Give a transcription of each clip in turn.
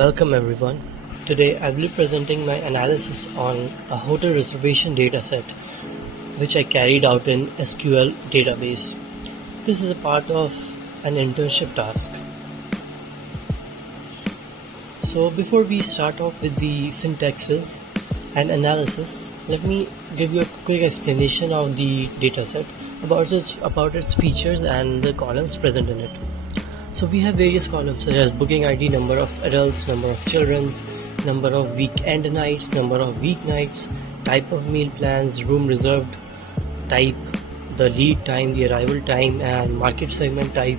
Welcome everyone. Today I will be presenting my analysis on a hotel reservation dataset which I carried out in SQL database. This is a part of an internship task. So before we start off with the syntaxes and analysis, let me give you a quick explanation of the dataset about its features and the columns present in it. So we have various columns such as booking ID, number of adults, number of children, number of weekend nights, number of weeknights, type of meal plans, room reserved, type, the lead time, the arrival time, and market segment type,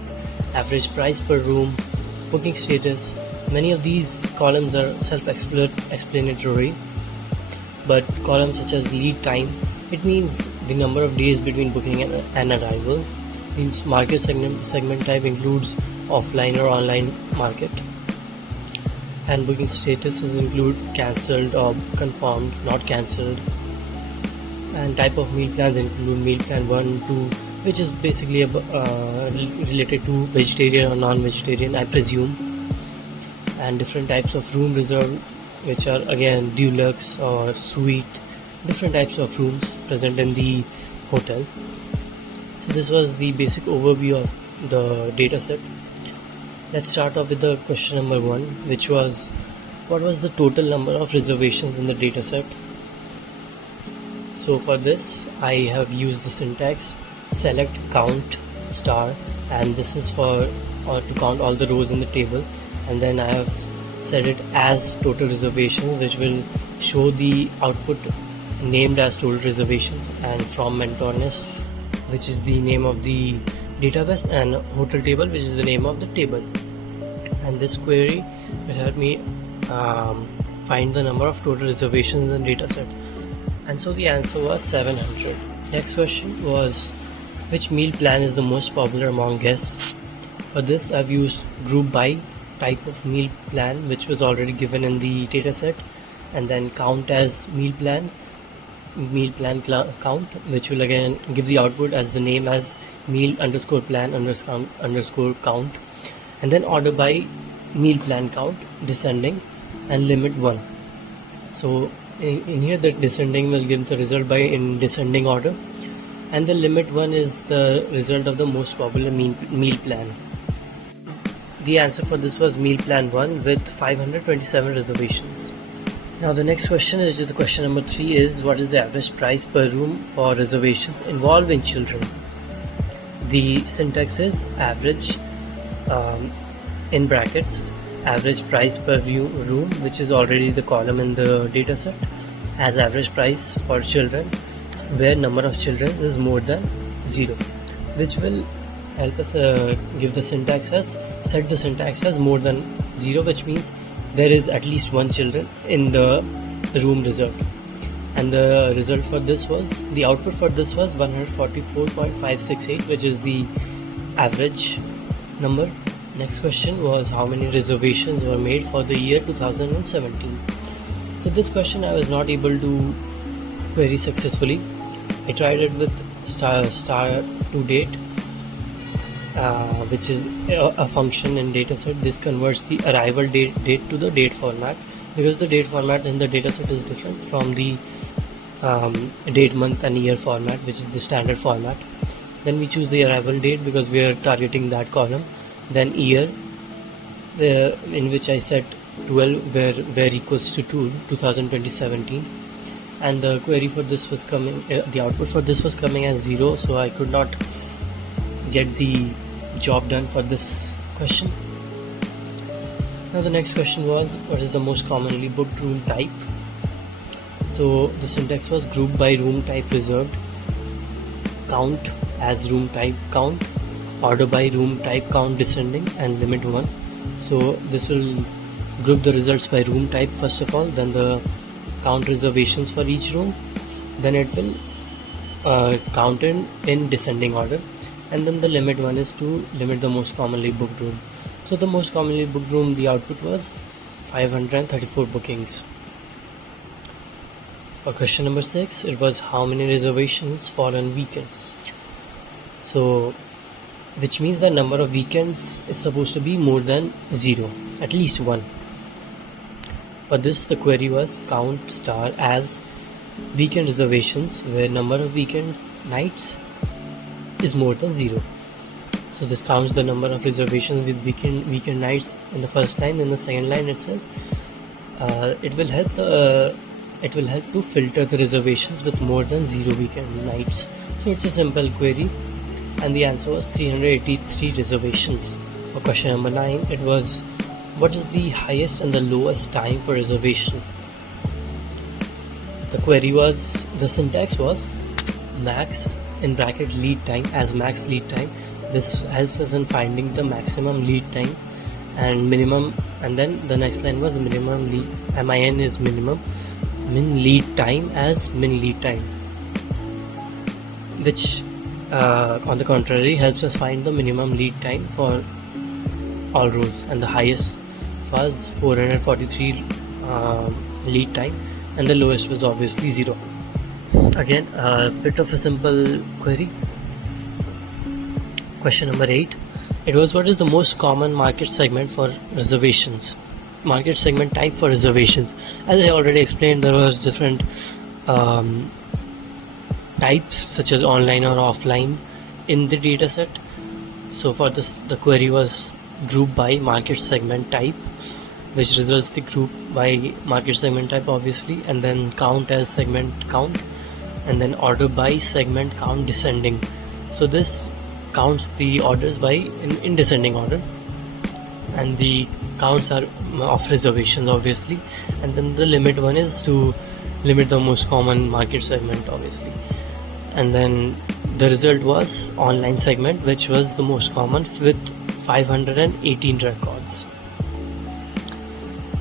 average price per room, booking status. Many of these columns are self-explanatory, but columns such as lead time, it means the number of days between booking and arrival. Means market segment type includes offline or online market, and booking statuses include cancelled or confirmed, not cancelled, and type of meal plans include meal plan 1, 2, which is basically related to vegetarian or non-vegetarian, I presume, and different types of room reserved, which are again deluxe or suite, different types of rooms present in the hotel. So this was the basic overview of the dataset. Let's start off with the question number 1, which was what was the total number of reservations in the dataset. So for this I have used the syntax select count star, and this is for to count all the rows in the table, and then I have set it as total reservations, which will show the output named as total reservations, and from Mentorness, which is the name of the database, and hotel table, which is the name of the table. And this query will help me find the number of total reservations in the dataset. And so the answer was 700. Next question was which meal plan is the most popular among guests. For this I've used group by type of meal plan, which was already given in the dataset, and then count as meal plan count, which will again give the output as the name as meal underscore plan underscore count, and then order by meal plan count descending and limit 1. So in here the descending will give the result by in descending order, and the limit 1 is the result of the most popular meal plan. The answer for this was meal plan 1 with 527 reservations. Now the next question is the question number 3 is what is the average price per room for reservations involving children. The syntax is average in brackets average price per room, which is already the column in the dataset, as average price for children where number of children is more than 0, which will help us give the syntax as set the syntax as more than 0, which means there is at least one children in the room reserved. And the result for this was, the output for this was 144.568, which is the average number. Next question was how many reservations were made for the year 2017. So this question I was not able to query successfully. I tried it with star to date, which is a function in dataset. This converts the arrival date to the date format, because the date format in the dataset is different from the date, month and year format, which is the standard format. Then we choose the arrival date because we are targeting that column, then year, in which I set 12 where equals to 2017, and the query for this was coming, the output for this was coming as 0, so I could not get the job done for this question. Now the next question was what is the most commonly booked room type. So the syntax was group by room type reserved, count as room type count, order by room type count descending, and limit 1. So this will group the results by room type first of all, then the count reservations for each room, then it will count in descending order, and then the limit 1 is to limit the most commonly booked room. So the most commonly booked room, the output was 534 bookings. For question number 6, it was how many reservations fall on weekend. So which means the number of weekends is supposed to be more than 0, at least 1. For this, the query was count star as weekend reservations where number of weekend nights is more than 0. So this counts the number of reservations with weekend nights in the first line. In the second line, it says it will help to filter the reservations with more than 0 weekend nights. So it's a simple query, and the answer was 383 reservations. For question number 9, it was what is the highest and the lowest time for reservation? The syntax was max in bracket lead time as max lead time. This helps us in finding the maximum lead time, and minimum, and then the next line was minimum lead, min is minimum, min lead time as min lead time, which on the contrary helps us find the minimum lead time for all rows, and the highest was 443 lead time, and the lowest was obviously 0. Again, a bit of a simple query. Question number 8, it was what is the most common market segment for reservations? Market segment type for reservations. As I already explained, there was different types such as online or offline in the dataset. So for this, the query was group by market segment type, which results the group by market segment type obviously, and then count as segment count, and then order by segment count descending. So this counts the orders by in descending order, and the counts are of reservations obviously, and then the limit one is to limit the most common market segment obviously, and then the result was online segment, which was the most common with 518 records.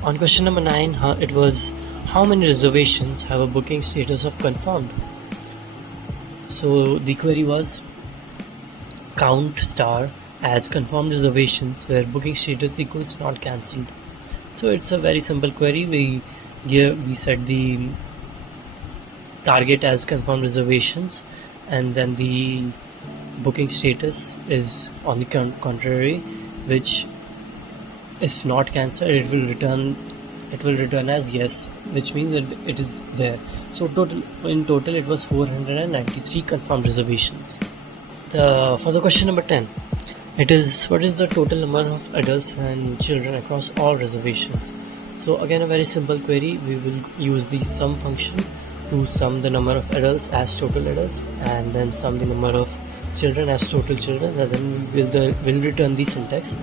On question number 9, it was how many reservations have a booking status of confirmed? So the query was count star as confirmed reservations where booking status equals not cancelled. So it's a very simple query. We set the target as confirmed reservations, and then the booking status is on the contrary, which if not cancelled it will return as yes, which means that it is there. So in total it was 493 confirmed reservations. For the question number 10, it is what is the total number of adults and children across all reservations? So again, a very simple query. We will use the sum function to sum the number of adults as total adults, and then sum the number of children as total children, and then we'll return the syntax,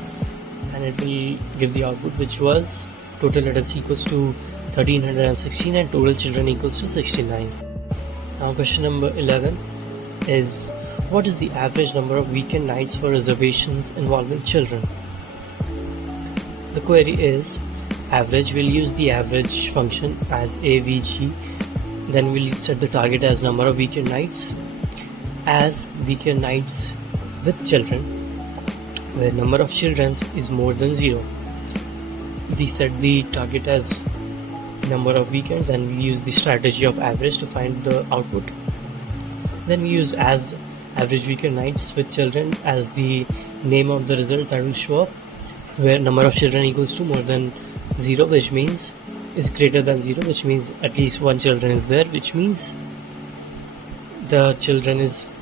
and it will give the output, which was total adults equals to 1316 and total children equals to 69. Now question number 11 is what is the average number of weekend nights for reservations involving children? The query is average. We'll use the average function as avg, then we'll set the target as number of weekend nights as weekend nights with children where number of children is more than 0. We set the target as number of weekends, and we use the strategy of average to find the output. Then we use as average weekend nights with children as the name of the result that will show up, where number of children equals to more than 0, which means is greater than 0, which means at least one children is there, which means the children is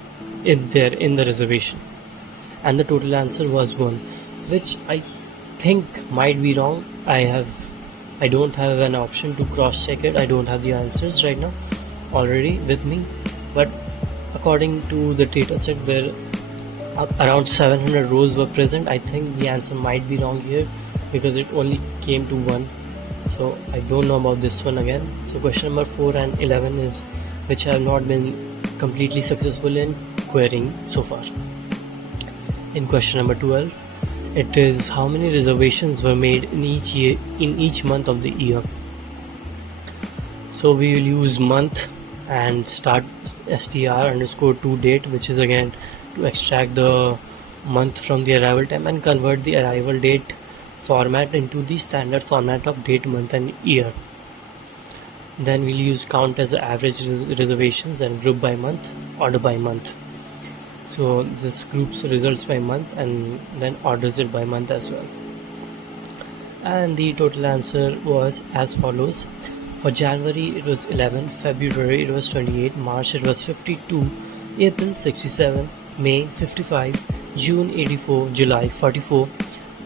in the reservation, and the total answer was 1, which I think might be wrong. I don't have an option to cross check it. I don't have the answers right now already with me, but according to the data set where around 700 rows were present, I think the answer might be wrong here because it only came to 1. So I don't know about this one again. So question number 4 and 11 is which have not been completely successful in querying so far. In question number 12, it is how many reservations were made in each month of the year. So we will use month and start str_to_date, which is again to extract the month from the arrival time and convert the arrival date format into the standard format of date, month and year. Then we'll use count as the average reservations and group by month, order by month. So this groups results by month and then orders it by month as well. and the total answer was as follows. For January it was 11, February it was 28, March it was 52, April 67, May 55, June 84, July 44,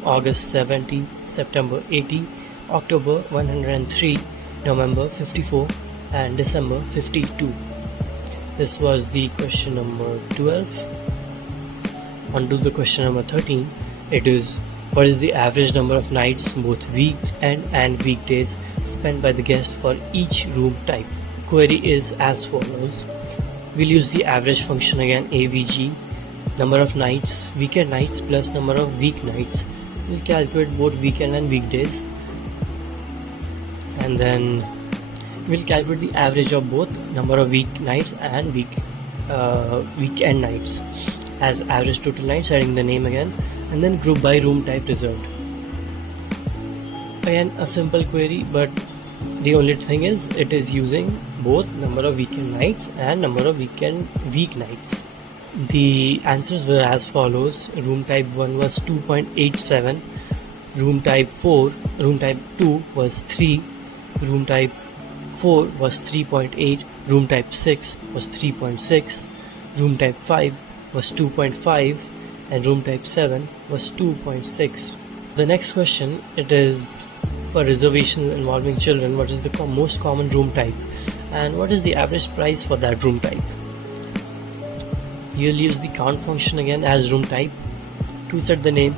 August 70, September 80, October 103, November 54, and December 52. This was the question number 12. On to the question number 13. It is, what is the average number of nights, both weekend and weekdays, spent by the guest for each room type? Query is as follows. We'll use the average function again, AVG, number of nights, weekend nights plus number of weeknights. We'll calculate both weekend and weekdays, and then we'll calculate the average of both number of weeknights and weekend nights as average total nights, adding the name again, and then group by room type result. Again, a simple query, but the only thing is it is using both number of weekend nights and number of weeknights. The answers were as follows. Room type 1 was 2.87, room type 2 was 3, room type 4 was 3.8, room type 6 was 3.6, room type 5 was 2.5, and room type 7 was 2.6. The next question, it is for reservations involving children. What is the most common room type, and what is the average price for that room type? You'll use the count function again as room type to set the name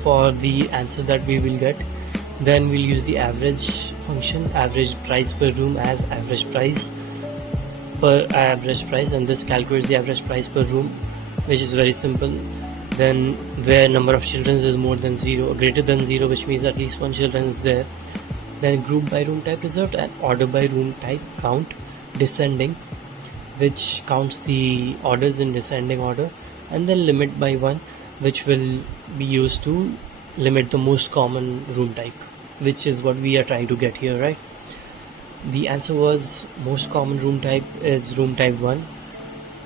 for the answer that we will get. Then we'll use the average function, average price per room, as average price, and this calculates the average price per room, which is very simple. Then where number of children is more than 0, greater than 0, which means at least one children is there. Then group by room type result, and order by room type count descending, which counts the orders in descending order, and then limit by 1, which will be used to limit the most common room type, which is what we are trying to get here, right? The answer was most common room type is room type 1.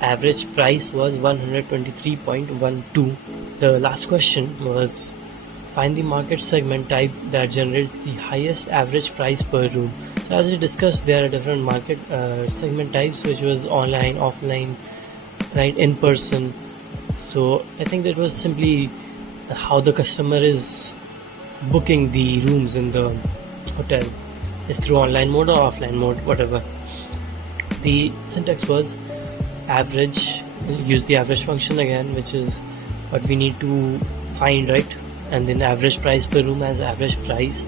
Average price was 123.12. The last question was, find the market segment type that generates the highest average price per room. So as we discussed, there are different market segment types, which was online, offline, right, in person. So I think that was simply how the customer is booking the rooms in the hotel, is through online mode or offline mode, whatever. The syntax was average, use the average function again, which is what we need to find, right? And then average price per room as average price,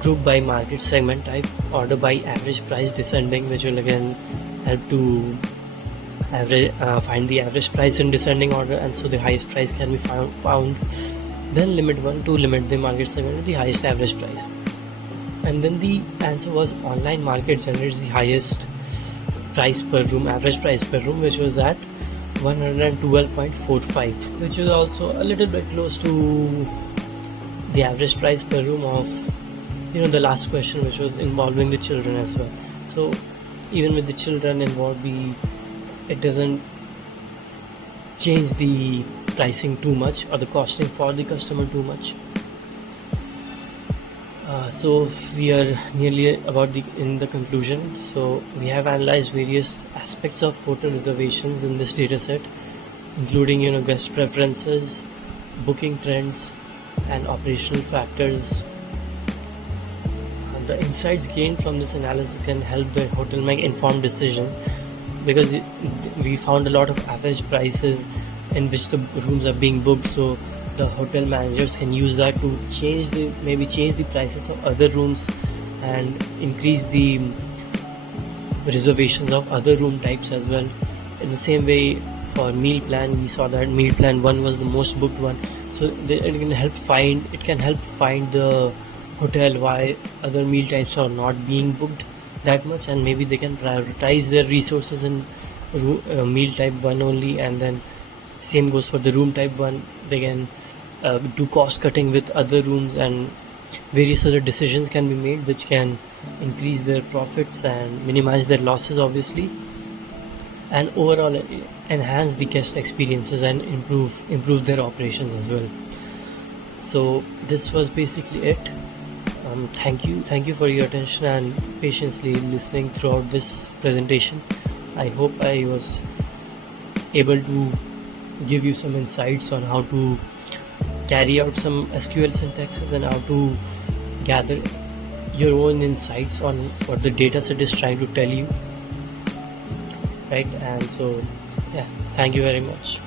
group by market segment type, order by average price descending, which will again help to find the average price in descending order, and so the highest price can be found. Then limit 1 to limit the market segment to the highest average price. And then the answer was online market generates the highest price per room, average price per room, which was at 112.45, which is also a little bit close to the average price per room of the last question, which was involving the children as well. So even with the children involved, it doesn't change the pricing too much or the costing for the customer too much. So we are nearly about in the conclusion. So we have analyzed various aspects of hotel reservations in this data set, including guest preferences, booking trends, and operational factors. The insights gained from this analysis can help the hotel make informed decisions, because we found a lot of average prices in which the rooms are being booked. So the hotel managers can use that to change the prices of other rooms and increase the reservations of other room types as well. In the same way, for meal plan, we saw that meal plan 1 was the most booked one. So it can help find the hotel why other meal types are not being booked that much, and maybe they can prioritize their resources in meal type 1 only, and then same goes for the room type 1. They can do cost cutting with other rooms, and various other decisions can be made which can increase their profits and minimize their losses, obviously, and overall enhance the guest experiences and improve their operations as well. So this was basically it. Thank you for your attention and patiently listening throughout this presentation. I hope I was able to give you some insights on how to carry out some SQL syntaxes and how to gather your own insights on what the dataset is trying to tell you, right? And so, yeah, thank you very much.